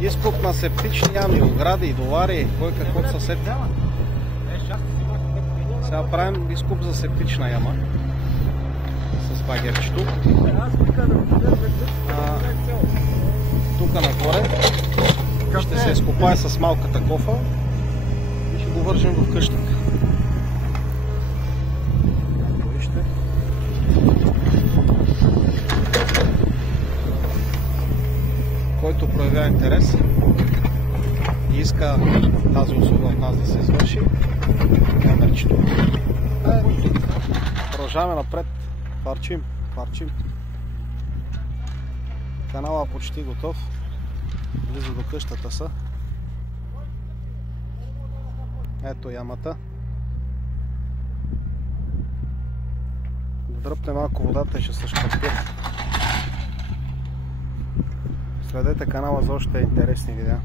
Изкоп на септични ями, огради, довари, кой каквото се сети. Сега правим изкоп за септична яма с багерчето. Тук нагоре ще се изкопае с малката кофа и ще го вържем в къщата. Вижте. Който проявява интерес и иска тази услуга от нас да се извърши, номерчето. Продължаваме напред. Парчим. Канала почти готов. Близо до къщата са. Ето ямата. Дръпне малко водата и ще се шкърпи. Следете канала за още интересни видеа.